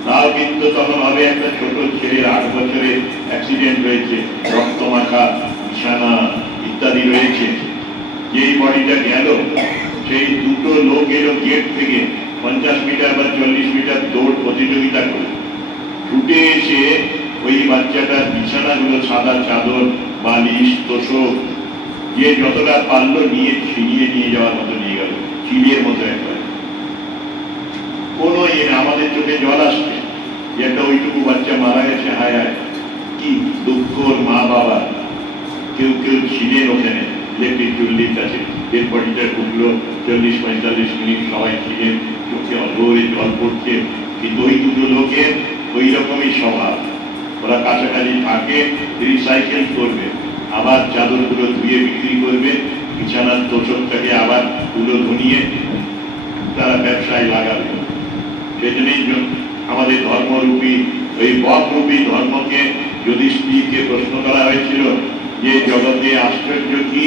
তাও কিন্তু তখন হবে একটা ছোট ছেলের 8 বছরের অ্যাক্সিডেন্ট হয়েছে, রক্তমাখা বিছানা ইত্যাদি রয়েছে। যেই বডিটা গেল, সেই দুটো লোক এলো গেট থেকে 50 মিটার বা 40 মিটার দৌড় প্রতিযোগিতা করে, ছুটে এসে ওই বাচ্চাটার বিছানাগুলো, সাদা চাদর, বালিশ, তোষক, যে যতটা পারলো নিয়ে ছিনিয়ে নিয়ে যাওয়ার মতো নিয়ে গেল, চিলের মতো একবার। কোনো আমাদের চোখে জল আসছে যে একটা ওইটুকু বাচ্চা মারা গেছে, হায় হায় কি দুঃখ মা বাবা। কেউ কেউ ছিলেন ওখানে ইলেকট্রিক চুল্লির কাছে, এর বডিটা ঢুকলো, 40-45 মিনিট সবাই ছিলেন, চোখে অধরে জল পড়ছে। কিন্তু ওই দুটো লোকের ওই রকমই স্বভাব, ওরা কাছাকাছি থাকে, রিসাইকেল করবে, আবার চাদরগুলো ধুয়ে বিক্রি করবে, বিছানার তোষকটাকে আবার তুলো ধুনিয়ে তারা ব্যবসায় লাগাবে। সেজন্যই আমাদের ধর্মরূপী ওই বকরূপী ধর্মকে যুধিষ্ঠিরকে প্রশ্ন করা হয়েছিল যে জগতে আশ্চর্য কি?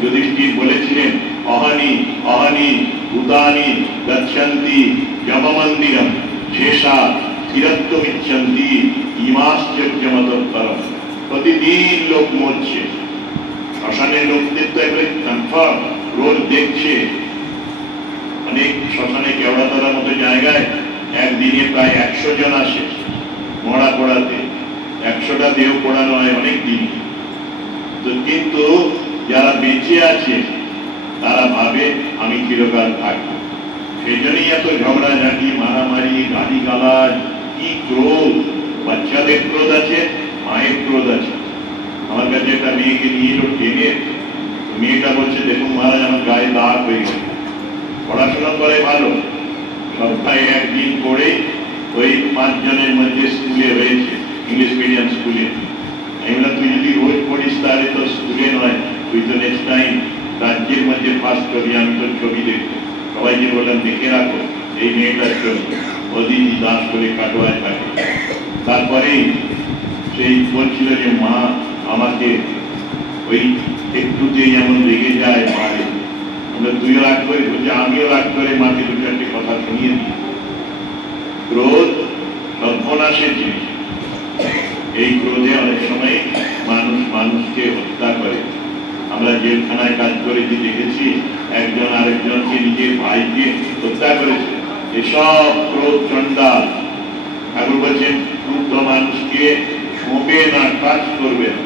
যুধিষ্ঠির বলেছিলেন, অহানি অহানি ভূতানি গচ্ছন্তি যমমন্দিরম শেষা চিরত্বমিচ্ছন্তি ইমাশ্চর্যমতোত্তরম। প্রতিদিন লোক মরছে, শ্মশানের লোকদের তো একবারে কনফার্ম রোজ দেখছে। অনেক শ্মশানে কেওড়াতলার মতো জায়গায় একদিনে প্রায় 100 জন আসে মরা পোড়াতে, 100টা দেহ পোড়ানো হয় অনেক দিন। তো কিন্তু যারা বেঁচে আছে তারা ভাবে আমি চিরকাল থাকবো। সেই জন্যই এত ঝগড়াঝাঁটি, মারামারি, গালিগালাজ, কি ক্রোধ। বাচ্চাদের ক্রোধ আছে, মায়ের ক্রোধ আছে। আমার কাছে একটা মেয়েকে নিয়ে এলো টেনে, মেয়েটা বলছে দেখুন মহারাজ আমার গায়ে দাগ হয়ে গেছে। পড়াশোনা করে ভালো, সপ্তাহে একদিন করে ওই 5 জনের মধ্যে স্কুলে হয়েছে, ইংলিশ মিডিয়াম স্কুলে। আমি বললাম তুই যদি রোজ পড়িস তাহলে তো স্কুলে নয়, তুই তো নেক্সট টাইম রাজ্যের মধ্যে ফার্স্ট করবি, আমি তোর ছবি দেখবো। সবাইকে বললাম দেখে রাখো এই মেয়েটার ছবি, ওদিন দাস করে কাটোয়ায় থাকে। তারপরেই সেই বলছিল যে মা আমাকে ওই একটুতেই এমন লেগে যায় মারে। আমরা তুইও রাগ করে, বলছে আমিও রাগ করে মাকে 2-4টে কথা শুনিয়ে দিই। ক্রোধ সর্বনাশের জিনিস। এই ক্রোধে অনেক সময় মানুষ মানুষকে হত্যা করে। আমরা জেলখানায় কাজ করেছি, দেখেছি একজন আরেকজনকে, নিজের ভাইকে হত্যা করেছে। এসব ক্রোধ চণ্ডাল। ঠাকুর বলছেন ক্রুদ্ধ মানুষকে ছোঁবে না, কাজ করবে না।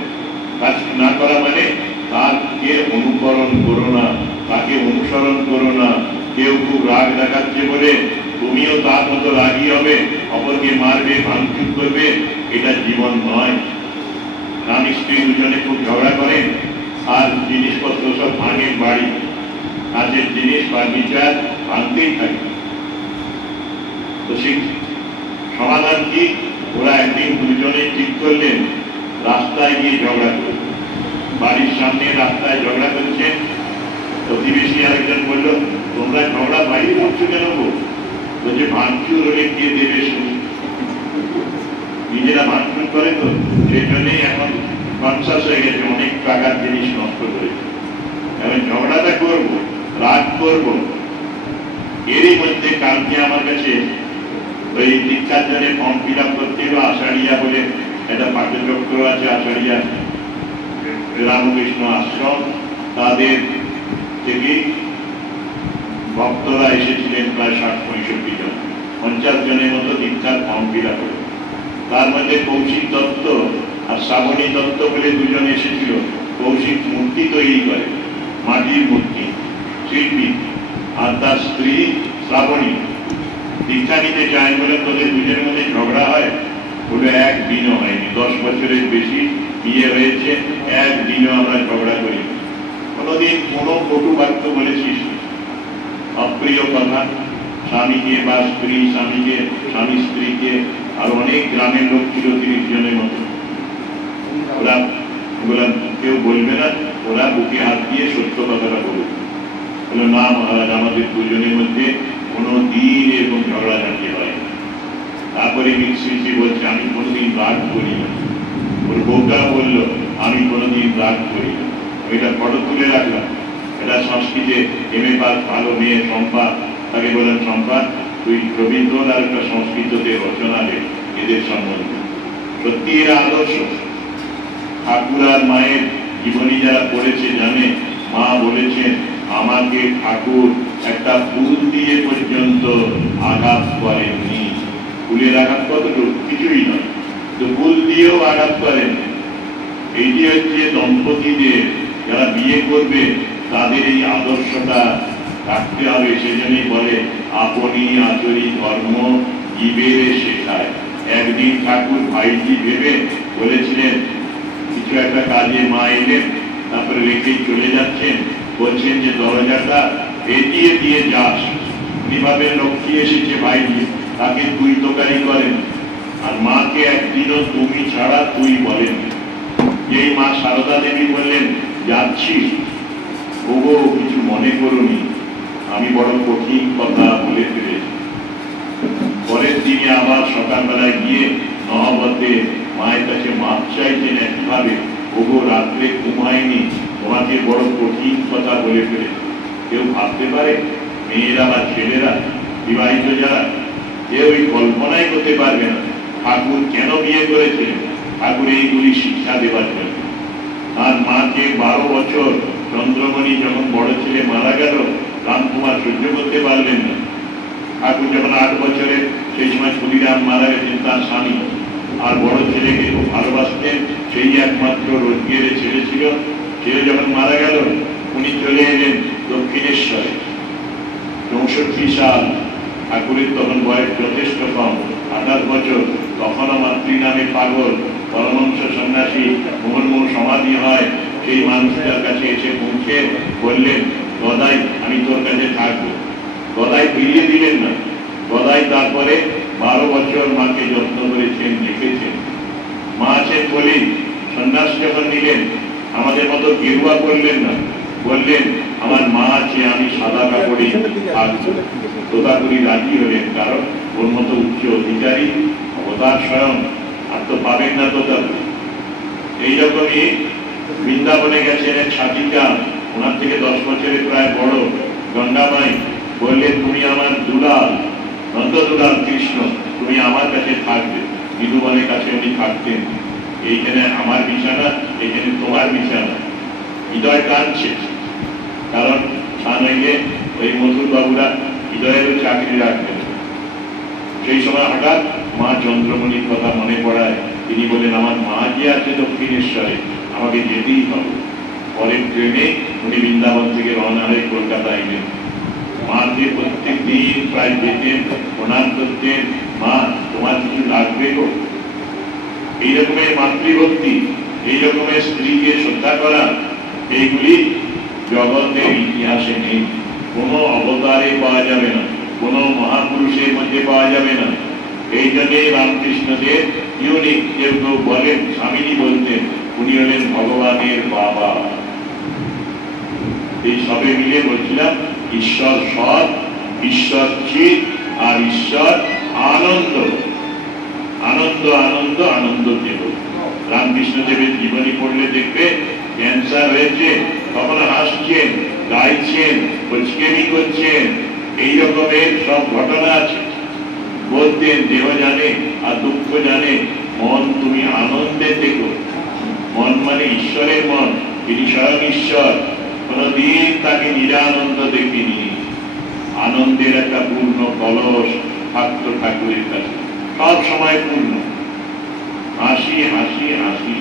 কাজ না করা মানে তাকে অনুকরণ করো না, তাকে অনুসরণ করো না। কেউ খুব রাগ দেখাচ্ছে বলে তুমিও তার মতো রাগী হবে, অপরকে মারবে, ভাঙচুর করবে, এটা জীবন নয়। স্বামী স্ত্রী দুজনে খুব ঝগড়া করেন আর জিনিসপত্র সব ভাঙে, বাড়ি কাজের জিনিস ফার্নিচার ভাঙতেই থাকে। তো সেই সমাধান কি? ওরা একদিন দুজনে ঠিক করলেন রাস্তায় গিয়ে ঝগড়া করবে। বাড়ির সামনে রাস্তায় ঝগড়া করছে। প্রতিবেশী আরেকজন বলল তোমরা ঝগড়া বাইরে করছো কেন? বলছে ভাঙচুর হলে কে দেবে শুনি, নিজেরা ভাঙচুর করে তো, সেই জন্যই এখন কনসাস হয়ে গেছে, অনেক টাকার জিনিস নষ্ট করেছে। এখন ঝগড়াটা করবো, রাগ করবো। এরই মধ্যে কালকে আমার কাছে ওই দীক্ষার জন্য ফর্ম ফিল আপ করতে হলো। আষাঢ়িয়া বলে একটা পাঠচক্র আছে, আষাঢ়িয়া রামকৃষ্ণ আশ্রম, তাদের থেকে ভক্তরা এসেছিলেন প্রায় 60-65 জন, 50 জনের মতো দীক্ষার ফর্ম ফিল আপ করে। তার মধ্যে কৌশিক দত্ত আর শ্রাবণী দত্ত বলে দুজন এসেছিল। কৌশিক মূর্তি তৈরি করে, মাটির মূর্তি, শিল্পী, আর তার স্ত্রী শ্রাবণী। দীক্ষা নিতে চায় বলে তোদের দুজনের মধ্যে ঝগড়া হয়? বলে একদিনও হয়নি, 10 বছরের বেশি বিয়ে হয়েছে, একদিনও আমরা ঝগড়া করি। কোনোদিন কোনো কটু বাক্য বলেছিস? অপ্রিয় কথা স্বামীকে বা স্ত্রী স্বামীকে, স্বামী স্ত্রীকে, আর অনেক গ্রামের লোক ছিল 30 জনের মতো। ওরা কেউ বলবে না, ওরা বুকে হাত দিয়ে সত্য কথাটা বলবে। বললো না মহারাজ, আমাদের দুজনের মধ্যে কোনো দিন এরকম ঝগড়াঝাঁটি হয় না। তারপরে মিশ্রিজি বলছে আমি কোনোদিন রাগ করি না। ওর বউটা বললো আমি কোনোদিন রাগ করি না। এটা ফটো তুলে রাখলাম। এটা সংস্কৃতে MA পাস ভালো মেয়ে শম্পা, তাকে বললেন শম্পা তুই ছবি তোল আর একটা সংস্কৃততে রচনা লেখ এদের সম্বন্ধে। সত্যি এরা আদর্শ। ঠাকুর আর মায়ের জীবনী যারা পড়েছে জানে, মা বলেছেন আমাকে ঠাকুর একটা ফুল দিয়ে পর্যন্ত আঘাত করেননি। ফুলের আঘাত কতটুকু? কিছুই নয়, তো ফুল দিয়েও আঘাত করেন। এইটি হচ্ছে দম্পতিদের যারা বিয়ে করবে তাদের এই আদর্শটা রাখতে হবে। সেজন্যই বলে আপনি আচরি ধর্ম জীবের শেখায়। একদিন ঠাকুর ভাইজি ভেবে বলেছিলেন, কিছু একটা কাজে মা এলেন, তারপরে রেখেই চলে যাচ্ছেন, বলছেন যে দরজাটা এগিয়ে দিয়ে যাস। উনি ভাবেন লক্ষ্মী এসেছে ভাইজি, তাকে তুই তোকারি করেন, আর মাকে একদিনও তুমি ছাড়া তুই বলেন। যেই মা সারদা দেবী বললেন যাচ্ছি, ওগো কিছু মনে করুনি, আমি বড় কঠিন কথা বলে ফেলেছি। পরের দিনে আবার সকালবেলায় গিয়ে নহবতে মায়ের কাছে মাপ চাইছেন একভাবে, ওগো রাত্রে ঘুমায়নি, তোমাকে বড় কঠিন কথা বলে ফেলেছি। কেউ ভাবতে পারে? মেয়েরা বা ছেলেরা, বিবাহিত যারা, কেউ এই কল্পনাই করতে পারবে না ঠাকুর কেন বিয়ে করেছিলেন। ঠাকুর এইগুলি শিক্ষা দেবার জন্য। আর মাকে 12 বছর চন্দ্রমণি যখন বড় ছেলে মারা গেল, রামকুমার সহ্য করতে পারলেন না। ঠাকুর যখন 8 বছরের, সেই সময় ক্ষুদিরাম মারা গেছেন তার স্বামী, আর বড় ছেলেকে খুব ভালোবাসতেন, সেই একমাত্র রোজগেরে ছেলে ছিল। সেও যখন মারা গেল, উনি চলে এলেন দক্ষিণেশ্বরে। 64 সাল, ঠাকুরের তখন বয়স যথেষ্ট কম, 28 বছর। তখনও মাতৃ নামে পাগল পরমহংস সন্ন্যাসী মুহুর্মুহু সমাধি হয়। সেই মানুষটার কাছে এসে পৌঁছে বললেন, গদাই আমি তোর কাছে থাকবো। গদাই ফিরিয়ে দিলেন না। গদাই তারপরে 12 বছর মাকে যত্ন করেছেন, দেখেছেন। মা আছেন বলেই সন্ন্যাস যখন নিলেন, আমাদের মতো গেরুয়া করলেন না, বললেন আমার মা আছে, আমি সাদা কাপড়ে থাকবো। তোতাপুরি রাজি হলেন, কারণ ওর মতো উচ্চ অধিকারী অবতার স্বয়ং আর তো পাবেন না তোতাপুরি। এইরকমই বৃন্দাবনে গেছেন এক সাধিকা, ওনার থেকে 10 বছরের প্রায় বড়, গঙ্গামাই বললেন তুমি আমার দুলাল, নন্দ দুলাল কৃষ্ণ, তুমি আমার কাছে থাকবে। বিধুবনের কাছে উনি থাকতেন। এইখানে আমার বিছানা, এইখানে তোমার বিছানা। হৃদয় কাঁদছে, কারণ তা নইলে ওই মধুর বাবুরা হৃদয়েরও চাকরি রাখবেন। সেই সময় হঠাৎ মা চন্দ্রমণির কথা মনে পড়ায়, তিনি বলেন আমার মা যে আছে দক্ষিণেশ্বরে, আমাকে যেতেই হবে। পরের ট্রেনে উনি বৃন্দাবন থেকে রওনা হয়ে কলকাতা এলেন। মাকে প্রত্যেক দিন প্রায় যেতেন, প্রণাম করতেন, মা তোমার কিছু লাগবে গো। এই রকমের মাতৃভক্তি, এই রকমের স্ত্রীকে শ্রদ্ধা করা, এইগুলি জগতের ইতিহাসে নেই। কোনো অবতারে পাওয়া যাবে না, কোনো মহাপুরুষের মধ্যে পাওয়া যাবে না। এই জন্যে রামকৃষ্ণদেব ইউনিক, কেউ কেউ বলেন, স্বামীজি বলতেন উনি হলেন ভগবানের বাবা। এই সবে মিলে বলছিলাম ঈশ্বর সৎ, ঈশ্বর চিৎ, আর ঈশ্বর আনন্দ। আনন্দ আনন্দ আনন্দ দেব। রামকৃষ্ণদেবের জীবনী পড়লে দেখবে ক্যান্সার হয়েছে, তখন হাসছেন, গাইছেন, কোচকেমি করছেন, এই রকমের সব ঘটনা আছে। বলতেন দেহ জানে আর দুঃখ জানে, মন তুমি আনন্দে থেকো। মন মানে ঈশ্বরের মন, তিনি স্বয়ং ঈশ্বর। কোনদিন তাকে নিরানন্দ দেখিনি। আনন্দের একটা পূর্ণ কলস থাকতো ঠাকুরের কাছে, সব সময় পূর্ণ। হাসি হাসি হাসি,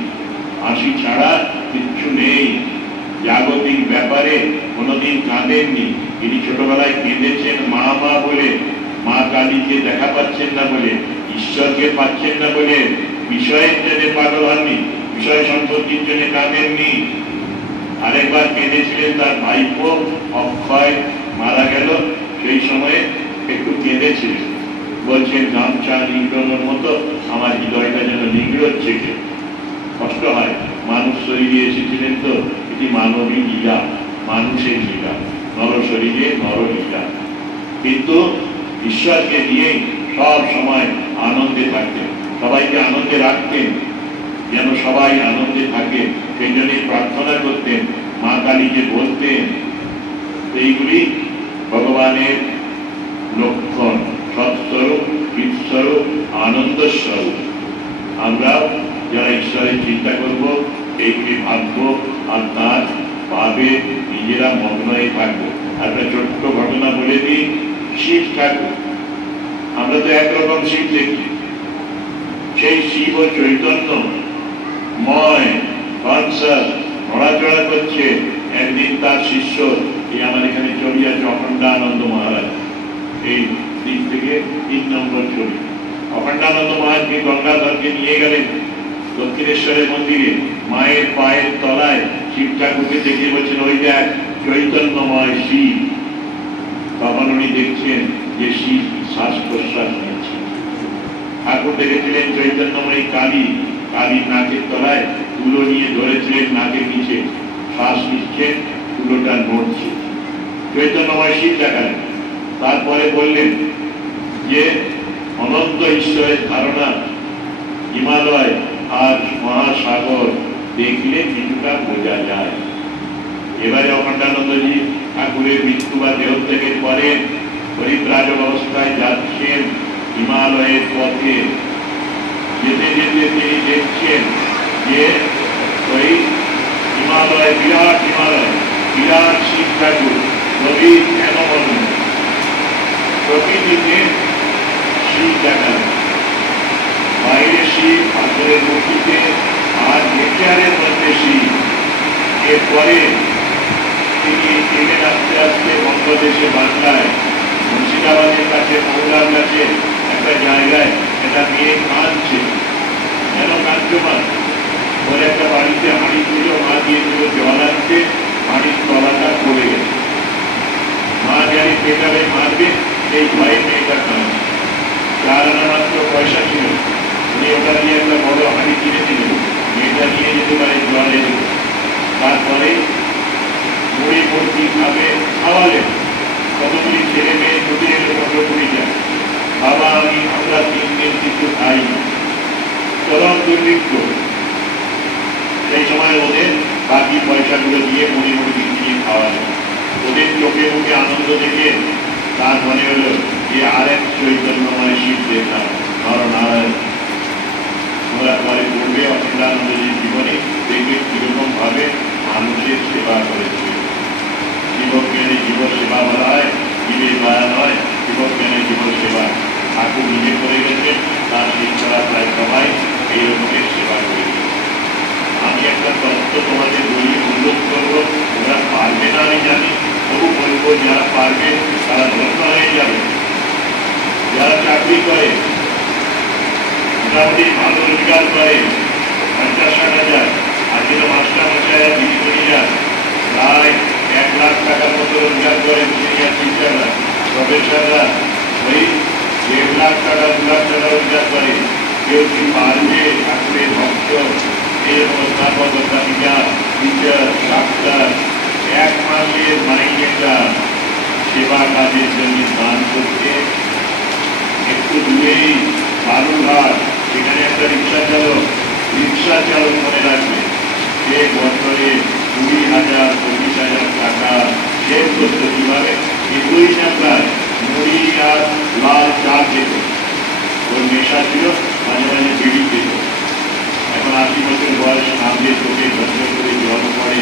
হাসি ছাড়া কিচ্ছু নেই। জাগতিক ব্যাপারে কোনদিন কাঁদেননি। তিনি ছোটবেলায় কেঁদেছেন মা মা বলে, মা কালীকে দেখা পাচ্ছেন না বলে, ঈশ্বরকে পাচ্ছেন না বলে। বিষয়ের জন্য পাগল হননি, বিষয় সম্পত্তির জন্য কাঁদেননি। আরেকবার কেঁদেছিলেন তার ভাইপো অক্ষয় মারা গেল, সেই সময়ে একটু কেঁদেছিলেন। বলছেন গামছা নিগ্রহের মতো আমার হৃদয়টা যেন নিগ্রহচ্ছে। কষ্ট হয়, মানুষ শরীরে এসেছিলেন তো, এটি মানবী লীলা, মানুষের লীলা, নর শরীরে নর লীলা। কিন্তু ঈশ্বরকে নিয়ে সব সময় আনন্দে থাকতেন, সবাইকে আনন্দে রাখতেন, যেন সবাই আনন্দে থাকে। সেই জন্য প্রার্থনা করতেন, মা কালীকে বলতেন। এইগুলি ভগবানের লক্ষণ। সৎস্বরূপ, চিৎস্বরূপ, আনন্দ স্বরূপ। আমরা যারা ঈশ্বরের চিন্তা করব, এইগুলি ভাববো, আর তার ভাবে নিজেরা মগ্ন হয়ে থাকবো। একটা ছোট্ট ঘটনা বলে দিই, শিব ঠাকুর, আমরা তো একরকম শিব দেখি, সেই শিব ও চৈতন্যময় কনসার্ট নড়াচড়া করছে। একদিন তার শিষ্য, এই আমার এখানে ছবি আছে অখণ্ডানন্দ মহারাজ, এই দিক থেকে 3 নম্বর ছবি। অখণ্ডানন্দ মহারাজকে গঙ্গাধরকে নিয়ে গেলেন দক্ষিণেশ্বরের মন্দিরে, মায়ের পায়ের তলায় শিব ঠাকুরকে দেখে বলছেন, ওই দেখ চৈতন্যময় শিব। তখন উনি দেখছেন যে শিব শ্বাস প্রশ্বাস নিচ্ছে। ঠাকুর দেখেছিলেন চৈতন্যময়ী কালী, কালীর নাকের তলায় তুলো নিয়ে ধরেছিলেন নাকের নিচে, শ্বাস নিচ্ছেন, তুলোটা নড়ছে। চৈতন্যময় শিব দেখালেন। তারপরে বললেন যে অনন্ত ঈশ্বরের ধারণা হিমালয় আর মহাসাগর দেখলে কিছুটা বোঝা যায়। এবারে অখণ্ডানন্দজি ঠাকুরের মৃত্যু বা দেহত্যাগের পরে পরিব্রাজক অবস্থায় যাচ্ছেন হিমালয়ের পথে। যেতে যেতে তিনি দেখছেন যে ওই হিমালয়, বিরাট হিমালয়, বিরাট শিব ঠাকুর, নবীর হেমবর্ণ, প্রকৃতিতে শিব দেখান, বাইরে শিব পাথরের মূর্তিতে, আর নেচারের মধ্যে শিব। এরপরে তিনি এলেন আস্তে আস্তে বঙ্গদেশে, বাংলায়, মুর্শিদাবাদের কাছে, মৌলার কাছে একটা জায়গায় একটা মেয়ে কাঁদছে, যেন কাঞ্চমান। বলে একটা বাড়িতে হাঁড়ি ছিল, মা দিয়েছিল জল আনতে, হাঁড়ির তলাটা পড়ে গেছে। মা জানি পেটাবে, মারবে, এই ভয়ে মেয়েটা কাঁদছে। 4 আনা মাত্র পয়সা ছিল, উনি ওটা নিয়ে একটা বড় হাঁড়ি কিনেছিলেন, মেয়েটা নিয়ে যেতে পারে জল এনে। তারপরে মুড়ি মুরগি খাবে, খাওয়ালেন। কতগুলি ছেলে মেয়ে ছুটে এলো 15-20 জন। বাবা আমরা 3 দিন কিছু খাই, চরম দুর্ভিক্ষ। সেই সময় ওদের বাকি পয়সাগুলো দিয়ে মুড়ি মুরগি কিনে খাওয়ালেন। ওদের চোখে মুখে আনন্দ দেখে তার মনে হলো যে আরেক চৈতন্যময় শিব দেখা নরনারায়ণ। ওরা পরে পড়বে অখণ্ডানন্দজির জীবনে, দেখবে কিরকম ভাবে মানুষের সেবা করেছে। জীবজ্ঞানে জীব সেবা বলা হয়, জীবের দয়া নয়, জীবজ্ঞানে জীব সেবা। ঠাকুর নিজে করে গেছেন, তার শিষ্যরা প্রায় সবাই এই রকমের সেবা করেছে। আমি একটা তত্ত্ব তোমাদের বলি, উল্লেখ করবো, ওরা পারবে না আমি জানি, তবু বলবো যারা পারবে তারা ধন্য হয়ে যাবে। যারা চাকরি করে, মোটামুটি ভালো রোজগার করে, 50-60 হাজার, আজকে তো মাস্টার মশাইরা, দিদিমণিরা প্রায় 1 লাখ টাকার মতো রোজগার করেন। সিনিয়র টিচাররা, প্রফেসররা ওই 1.5 লাখ টাকা, 2 লাখ টাকা রোজগার করে। কেউ কি পারবে ঠাকুরের ভক্ত এরকম অধ্যাপিকা, টিচার, ডাক্তার 1 মাসের মাইনেটা সেবা কাজের জন্য দান করতে? একটু দূরেই বালুরঘাট, সেখানে একটা রিক্সা চালক মনে রাখবে, সে বছরে 20,000, 25,000 টাকা সেভ করতো। কিভাবে? 2 টাকায় মুড়ি আর লাল চা খেত। ওর নেশা ছিল, মাঝে মাঝে বিড়ি খেত। এখন 80 বছর বয়স, নামলে চোখে বন্ধ করে জল পড়ে।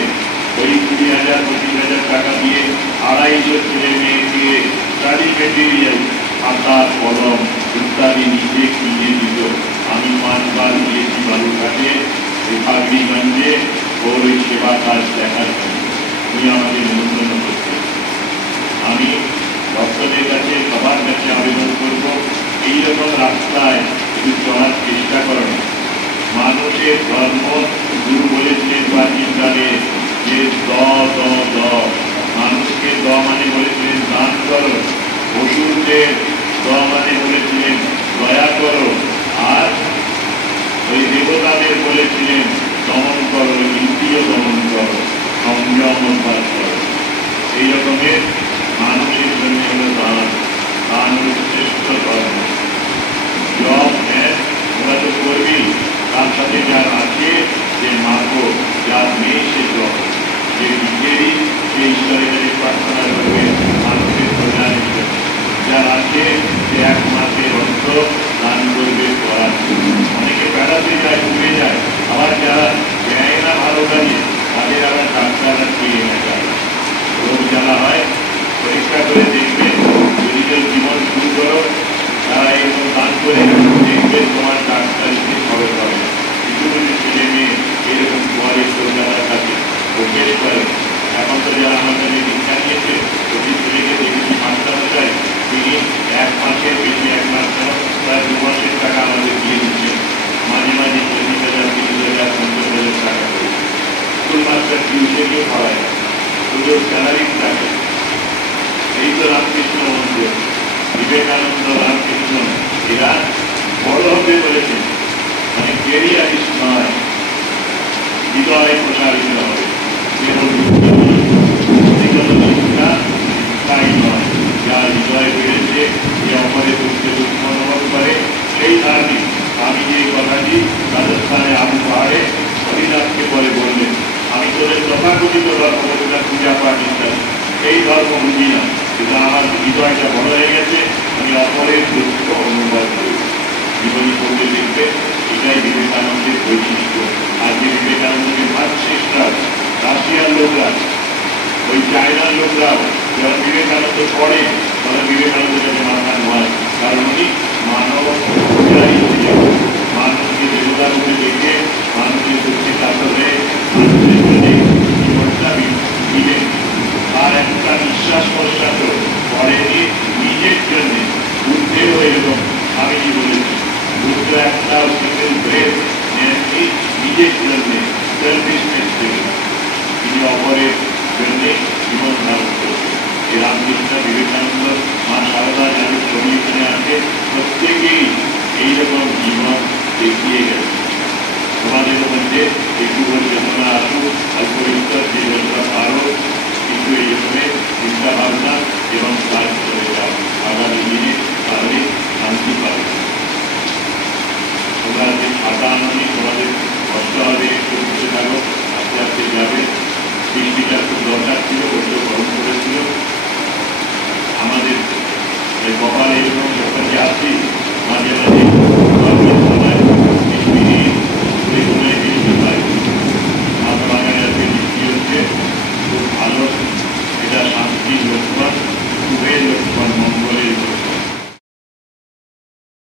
ওই 20,000, 25,000 টাকা দিয়ে 250 ছেলে মেয়ে দিয়ে স্টাডি মেটেরিয়াল, খাতা, কলম ইত্যাদি নিজে কিনে দিত। আমি 5 বার গিয়েছি বালুরঘাটে, রেখাগিরিগঞ্জে, ওর ওই সেবা কাজ দেখার জন্য। উনি আমাকে নিমন্ত্রণ করতেন। আমি ভক্তদের কাছে, সবার কাছে আবেদন করব, এইরকম রাস্তায় একটু চলার চেষ্টা করো। মানুষের ধর্ম গুরু বলেছিলেন প্রাচীনকালে যে মানুষকে মানে বলেছিলেন দান করো, অসুরদের মানে বলেছিলেন দয়া করো, আর ওই দেবতাদের বলেছিলেন দমন করো, ইন্দ্রিয় দমন করো, সংযম অভ্যাস করো। এই রকমের মানুষের জন্য হলো দান। দান হল শ্রেষ্ঠ ধর্ম। জব হ্যাঁ ওরা তো করবেই, তার সাথে যার আছে যে মাগো, যার নেই সে জব, যে নিজেরই সে ঈশ্বরের কাছে প্রার্থনা করবে মানুষের কল্যাণের জন্য। যার আছে যে 1 মাসের অর্থ দান করবে করার। অনেকে বেড়াতে যায়, ঘুরে যায়, আবার যারা দেয় না ভালো কাজে তাদের আবার ডাক্তাররা ফিরে না যায়। রোগ জ্বালা হয়, পরীক্ষা করে দেখবে, যদি কেউ জীবন শুরু করো তারা এরকম দান করে দেখবে তোমার ডাক্তার খবর করে। কিছু কিছু ছেলে মেয়ে এরকম পরে কলকাতার কাছে প্রবেশ করে। এখন তো যারা আমাদের দীক্ষা নিয়েছে প্রতি ছেলেকে দেখেছি মাস্টার চাই, তিনি 1 মাসের বেশি, 1 মাস প্রায় 2 মাসের টাকা আমাদের দিয়ে দিচ্ছেন। মাঝে মাঝে 25,000, 30,000, 50,000 টাকা করে স্কুল মাস্টার টিউশনিও পড়ায়, শুধু স্যালারি থাকে। এই তো রামকৃষ্ণ মন্দির, বিবেকানন্দ, রামকৃষ্ণ এরা বড় হতে বলেছে, মানে কেরিয়ারিস্ট নয়, হৃদয় প্রসারিত হবে। তাই নয়, যার হৃদয় বেড়েছে, যে অপরে দুঃখে দুঃখ অনুভব করে, সেই ধার্মিক। আমি যে কথাটি রাজস্থানে আবু পাহাড়ে হরিনাথকে পরে বললেন, আমি তোদের তথাকথিত ধর্মটা পূজা পাঠ ইত্যাদি এই ধর্ম বুঝি না, কিন্তু আমার হৃদয়টা বড় হয়ে গেছে, আমি অপরের দুঃখ অনুভব করি। জীবনী পড়লে দেখবে এটাই বিবেকানন্দের বৈশিষ্ট্য। আর যে বিবেকানন্দকে মার্কসিস্টরা, রাশিয়ার লোকরা, ওই চায়নার লোকরাও যারা বিবেকানন্দ পড়ে তারা বিবেকানন্দকে মাথা নয়, কারণ উনি মানব ছিলেন। মানুষকে দেবতা রূপে দেখে মানুষের দুঃখে কাতরে মানুষের জন্য জীবনটা দিলেন। আর একটা নিঃশ্বাস প্রশ্বাস করেনি নিজের জন্য। বুদ্ধেও এরকম স্বামীজি বলেছি, বুদ্ধ একটা সিঙ্গেল ব্রেথ নেননি নিজের জন্য, সেলফিশনেস থেকে। তিনি অপরের জন্য জীবন ধারণ করেছেন। এই রামকৃষ্ণ, বিবেকানন্দ, মা সারদা যাদের ছবি এখানে আছে, প্রত্যেকেই এইরকম জীবন দেখিয়ে গেছে। তোমাদের মধ্যে একটু চেতনা আসুক, অল্প বিস্তর যে যতটা পারো কিন্তু এই রকমের চিন্তা ভাবনা এবং